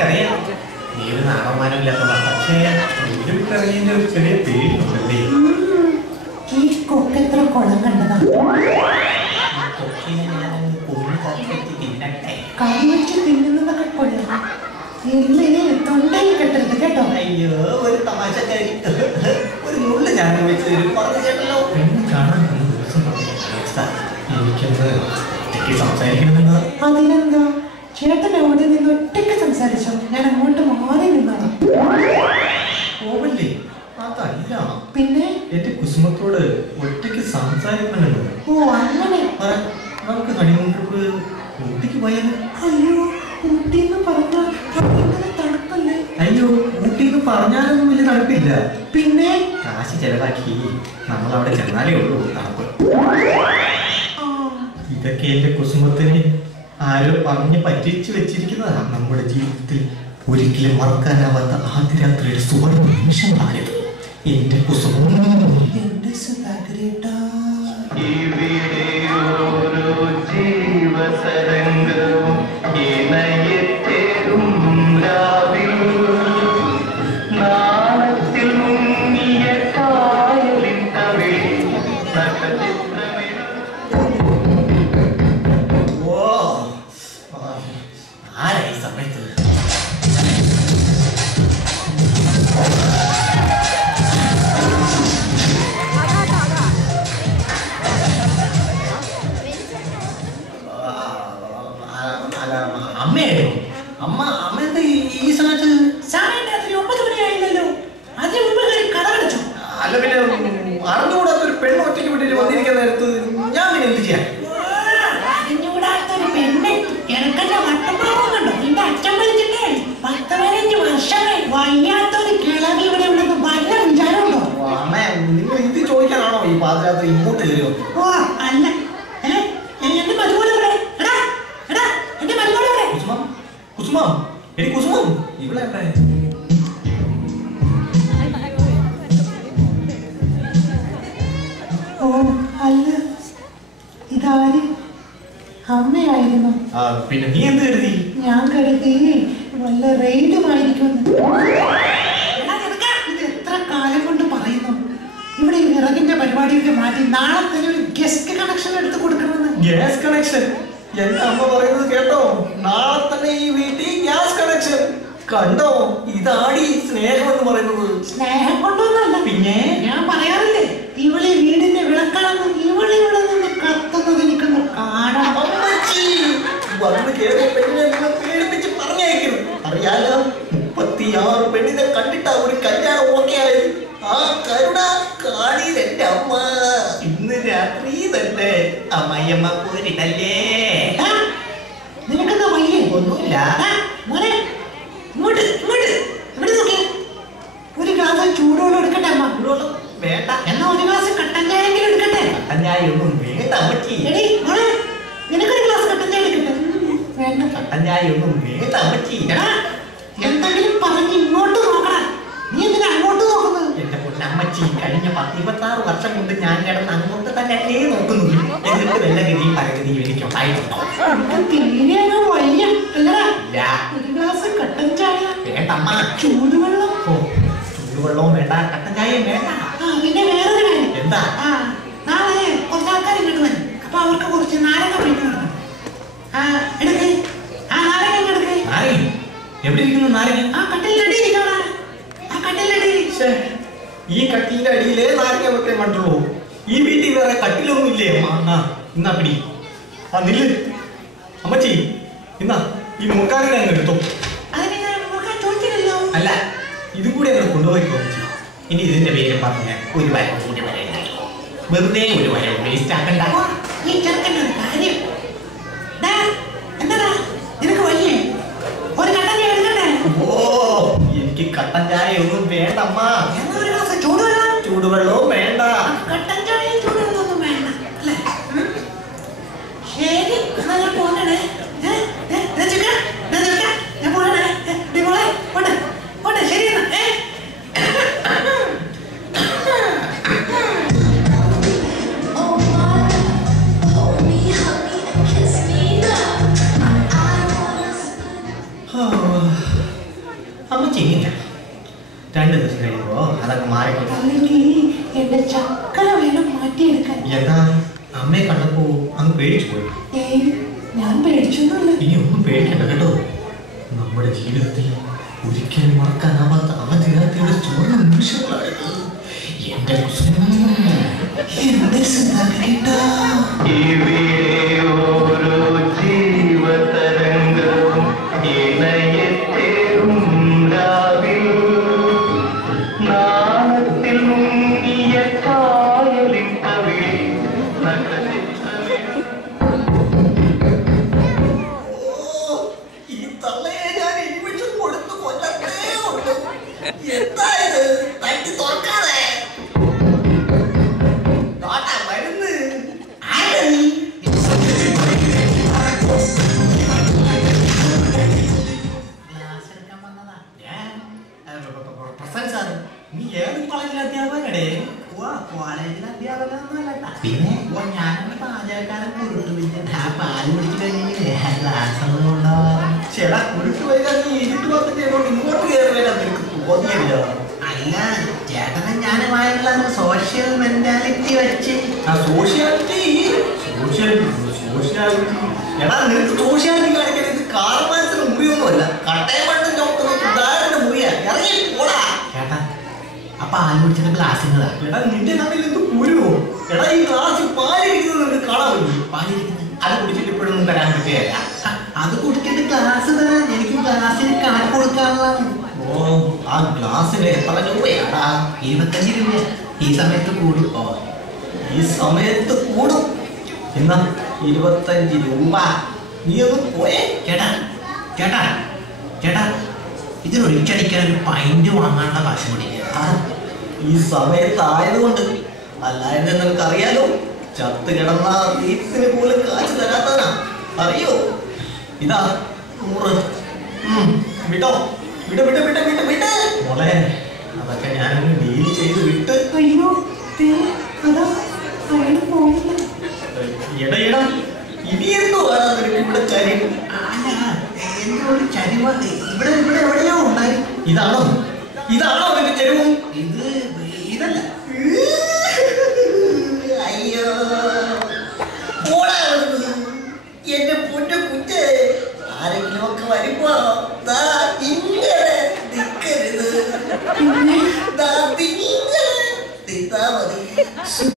എനിക്കറിയാം നീ ഒരു നാടകമാനമില്ലാത്തതാണ്. പക്ഷേ വീട് വിട്ടിറങ്ങിയതിന്റെ ഒരു ചെറിയ പേടിയുണ്ടല്ലേ. ഈ കൊക്കെത്ര കുളം കണ്ടതാണ്. കൊക്കിനെ ഞാൻ പൊന്നു കറിവെച്ച് തിന്നട്ടെ. കറിവെച്ച് തിന്നുന്നതൊക്കെ കൊള്ളാം. എല്ലിനെ തൊണ്ടയിൽ കെട്ടരുത് കേട്ടോ. അയ്യോ ഒരു തമാശക്കാരി. ഒരു നുള്ളു ഞാൻ വെച്ച് തരും പറഞ്ഞു കേട്ടല്ലോ. പെണ്ണ് കാണാൻ എനിക്കൊന്ന് ഒറ്റയ്ക്ക് സംസാരിക്കണമെന്ന്. അതിനെന്താ ചേട്ടൻ അവിടെ നിന്ന് ഒറ്റയ്ക്ക് സംസാരിച്ചോ? ഞാൻ അങ്ങോട്ട് മാറി നിന്നാണ്. പോവല്ലേ? അതല്ല, പിന്നെ എന്റെ കുസുമത്തോട് ഒറ്റയ്ക്ക് സംസാരിക്കണമെന്ന്. ഓ അങ്ങനെ. നമുക്ക് ഹണിമൂൺ ട്രിപ്പ് ഊട്ടിക്ക് പോയാലും. അയ്യോ ഊട്ടിന്ന് പറഞ്ഞാൽ തണുപ്പല്ലേ? അയ്യോ ഊട്ടിന്ന് പറഞ്ഞാലൊന്നും വലിയ തണുപ്പില്ല. പിന്നെ കാശ് ചെലവാക്കി നമ്മൾ അവിടെ ചെന്നാലേ ഉള്ളൂ തണുപ്പ്. ഇതൊക്കെ എന്റെ കുസുമത്തിന് ആരോ പറഞ്ഞ് പറ്റിച്ചു വെച്ചിരിക്കുന്നതാണ്. നമ്മുടെ ജീവിതത്തിൽ ഒരിക്കലും മറക്കാനാവാത്ത ആദ്യ രാത്രിയുടെ സുവർണ്ണ നിമിഷങ്ങളാണിത്. എന്റെ കുസുമം, എന്റെ സുധാകരേട്ടാ. അറിഞ്ഞുകൂടാത്തൊരു പെണ്ണ് ഒറ്റയ്ക്ക് വിട്ടിട്ട് വന്നിരിക്കുന്ന നേരത്ത് ഞാൻ പിന്നെ എന്ത് ചെയ്യാൻ? അറിഞ്ഞുകൂടാത്തൊരു പെണ്ണ് കിടക്കന്റെ വട്ടപ്പാവം കണ്ടോ? എന്റെ അച്ഛൻ വിളിച്ചിട്ടേ 10-15 വർഷമായി വയ്യാത്തൊരു കിളവി ഇവിടെ ഉണ്ടെന്ന് വല്ല വിചാരമുണ്ടോ? അമ്മേ നിങ്ങൾ ഇത് ചോദിക്കാനാണോ ഈ പാതിരാത്രി ഇങ്ങോട്ട് കയറിയോ? ഓ അല്ല. എന്റെ മരുമോളെ എന്റെ മരുമോളെ കുസുമം, കുസുമം, എടി കുസുമം, ഇവിടെ ഓ അല്ല, ഇതാര്? അമ്മയായിരുന്നു. പിന്നെ നീ എന്ത് കരുതി? ഞാൻ കരുതി വല്ല റെയ്ഡുമായിരിക്കുമെന്ന്. ഇത് എത്ര കാലം കൊണ്ട് പറയുന്നു ഇവിടെ ഈ വിറകിന്റെ പരിപാടിയൊക്കെ മാറ്റി നാളെ തന്നെ ഒരു ഗസ്റ്റ് കണക്ഷൻ എടുത്ത് കൊടുക്കണമെന്ന്. Gas connection? എന്റെ അമ്മ പറയുന്നത് കേട്ടോ? നാളെ തന്നെ ഈ വീട്ടിൽ ഗ്യാസ് കണക്ഷൻ. കണ്ടോ, ഇതാടി സ്നേഹം എന്ന് പറയുന്നത്. സ്നേഹം കൊണ്ടൊന്നല്ല, പിന്നെ ഞാൻ പറയാറില്ലേ ഇവളെ വീടിന്റെ വിളക്കാണെന്ന്. ഇവളെ ഇവിടെ നിന്ന് കത്തുന്നത് എനിക്കൊന്ന് കാണാം. വന്ന് കേറിയ പെണ്ണിനെ പേടിപ്പിച്ച് പറഞ്ഞയക്കണം. അറിയാലോ, 36 പെണ്ണിനെ കണ്ടിട്ടാ ഒരു കല്യാണം ഓക്കെ ആയത്. ആ കരുണ കാണിയത് എന്റെ അമ്മ. ഇന്ന് രാത്രി തന്നെ അമ്മയമ്മ പോരിട്ടല്ലേ. നിനക്കെന്താ വയ്യ? ഒന്നുമില്ല മോനെ, ഇങ്ങോട്ട് ഇങ്ങോട്ട് ഇവിടെ നോക്കി. ഒരു ഗ്ലാസ് ചൂടുവെള്ളം എടുക്കട്ടെ അമ്മ? ചൂടുവെള്ളം വേണ്ട. എന്നാ ഒരു ഗ്ലാസ് കട്ടൻ ചായെങ്കിലും എടുക്കട്ടെ? കട്ടൻ ചായ ഒന്നും വേണ്ട അമ്മച്ചി. എടി മോളെ, നിനക്കൊരു ഗ്ലാസ് കട്ടൻ ചായ എടുക്കട്ടെ? വേണ്ട. കട്ടൻ ചായ ഒന്നും വേണ്ട അമ്മച്ചി. എന്തെങ്കിലും പറഞ്ഞ് ഇങ്ങോട്ട് നോക്കണം. നീ എന്തിനാ അങ്ങോട്ട് നോക്കുന്നത്? എന്റെ പൊന്നമ്മച്ചി, കഴിഞ്ഞ 10-26 വർഷം കൊണ്ട് ഞാൻ കിടന്ന് അങ്ങോട്ട് തന്നെ നോക്കുന്നത്. എന്നിട്ട് വല്ല ഗതിയും പരഗതിയും എനിക്ക് ഉണ്ടായിട്ടുണ്ടോ? തീരെയാണോ വയ്യ? അല്ലടാ, ഇല്ല. ഒരു ഗ്ലാസ് കട്ടൻ ചായ വേണ്ടമ്മ. ചൂടുവെള്ളം? ഓ, ചൂടുവെള്ളവും വേണ്ട, കട്ടൻ ചായയും വേണ്ട. പിന്നെ വേറൊരു കാര്യം. എന്താ? നാളെ കുറച്ച് ആൾക്കാർ ഇങ്ങോട്ട് വരും. അപ്പൊ അവർക്ക് കുറച്ച് നാരങ്ങ പിടിക്കണം. എടുക്ക്. നാരങ്ങ എടുക്ക്. എവിടെ ഇരിക്കുന്നു നാരങ്ങ? ആ കട്ടിലിന്റെ അടിയിലിരിക്കണ. ആ കട്ടിലിന്റെ അടിയിൽ. ഈ കട്ടിലിന്റെ അടിയിലേ നാരങ്ങ വെക്കാൻ കണ്ടുള്ളൂ. ഈ വീട്ടിൽ വേറെ കട്ടിലൊന്നും ഇല്ലേ അമ്മ? ഇന്നാ പിടി. നില്ല് അമ്മച്ചി. ഇന്നാ ഈ മുക്കാലിനെ അങ്ങ് എടുത്തോ. അല്ല, ഇതും കൂടി അങ്ങനെ കൊണ്ടുപോയിക്കോ അമ്മച്ചി. ഇനി ഇതിന്റെ പേര് പറഞ്ഞ ഒരു വരം കൂടി വരേണ്ട. വെറുതെ ഒരു വരം വേസ്റ്റ് ആക്കണ്ട. ഈ ചെറുക്കൻ്റെ ഒരു കാര്യം. എന്താ നിനക്ക് വയ്യേ? ഒരു കട്ടൻ ചായ എടുക്കട്ടെ? ഓ, എനിക്ക് കട്ടൻ ചായ ഒന്നും വേണ്ടമ്മ. ഒരു ഗ്ലാസ് ചൂടുവെള്ളം? ചൂടുവെള്ളവും വേണ്ട. കട്ടൻ ചായയും ചൂടുവെള്ളമൊന്നും വേണ്ട അല്ലേ? ശരി, എന്നാ ഞാൻ പോകണേ. ഞാൻ പോകണേ. പോട്ടെ ശരി എന്നാ. അമ്മ ചെയ്യില്ല. 2 ദിവസം കഴിയുമ്പോ അതൊക്കെ മാറിക്കൊള്ളു. അല്ലെങ്കിൽ എന്റെ ചക്കര വേണം മാറ്റിയെടുക്കാൻ. എന്താ അമ്മയെ കണ്ടപ്പോ അങ്ങ് പേടിച്ചു പോയി? ഞാൻ പേടിച്ചൊന്നുമില്ല. ഇനി ഒന്നും പേടിക്കണ്ട കേട്ടോ. നമ്മുടെ ജീവിതത്തിൽ ഒരിക്കലും മറക്കാനാവാത്ത ആദ്യരാത്രിയുടെ ചോർന്ന നിമിഷങ്ങളായത്. എന്റെ നീ ഏത് കോളേജിലെ അധ്യാപകനടേ? കോളേജിലെ അധ്യാപകനൊന്നുമല്ല. പിന്നെ ഞാനൊരു പാചകക്കാരൻ കുരുട്ട് പിന്നെ പാല് പിടിച്ചു കഴിഞ്ഞെങ്കിലേ ക്ലാസ് ഒന്നും കൊണ്ടുപോകാൻ. ചേട്ടാ കുരുട്ട് വരിക. നീ ഇരുട്ട് വന്നിട്ട് ഇങ്ങോട്ട് കയറി വരാൻ നിനക്ക് തോന്നിയല്ലോ. അല്ല ചേട്ടനെ ഞാനുമായുള്ള സോഷ്യൽ മെന്റാലിറ്റി വെച്ച്. സോഷ്യാലിറ്റി എടാ നിനക്ക് സോഷ്യാലിറ്റി കാണിക്കാൻ ഇത് കാർമാനത്തിന് മുറിയൊന്നുമല്ല. കട്ടയം പണ്ട് നോക്കുന്ന ഉദാഹരണ മുറിയാ. ഇറങ്ങി പോടാ ചേട്ടാ. അപ്പൊ പാല് കുടിച്ചിട്ട് ഗ്ലാസ്സിങ്ങളാ. എടാ നിന്റെ കണ്ണിൽ എന്ത് കുരുവോ? എടാ ഈ ഗ്ലാസ്സിൽ പാലിരിക്കുന്നത് നിനക്ക് കാണാൻ പറ്റും. പാലിരിക്കുന്നത് അത് കുടിച്ചിട്ട് ഇപ്പോഴൊന്നും തരാൻ പറ്റുകയല്ല. അത് കുടിച്ചിട്ട് ഗ്ലാസ് തരാൻ എനിക്ക് ഗ്ലാസ്സിന് കണക്ക് കൊടുക്കാനുള്ളതാണ്. ഓ ആ ഗ്ലാസ്സിന് എത്ര രൂപയാടാ? 25 രൂപ. ഈ സമയത്ത് കൂടും. ഈ സമയത്ത് കൂടും. എന്നാ 25 രൂപ. നീ ഒന്ന് പോയേ. ചേട്ടാ ചേട്ടാ ചേട്ടാ ഇതിനൊഴിച്ചടിക്കാൻ ഒരു പൈന്റ് വാങ്ങാനുള്ള കാശ് പിടിക്കുക. ഈ സമയത്തായതുകൊണ്ട്. അല്ലാതെ നിനക്കറിയാലോ ചത്ത് കിടന്ന റീത്തിന് പോലും കാശ് തരാത്തവനാ. അറിയോ? ഇതാ 100. വിട്ടോ വിട്ട് വിട്ട് വിട്ട് വിട്ട് വിട്ട് മോളെ. അതൊക്കെ ഞാനൊന്ന് ഡീൽ ചെയ്ത് വിട്ട്. അയ്യോ അതാ അയാൾ പോയില്ല. ഇടയിടം ഇനിയെന്തോ വേണം നിനക്ക് ഇവിടെ കാര്യം? എന്തോ ഒരു ചരിവ ഇവിടെ ഇവിടെ എവിടെയോ ഉണ്ടായി. ഇതാണോ നിന്റെ ചെരുവും? ഇതല്ല. അയ്യോ എന്റെ പൊന്നു കുഞ്ഞ്. ആരെങ്കിലും ഒക്കെ വരുമ്പോ ഇങ്ങനെ നിൽക്കരുത്. മതി.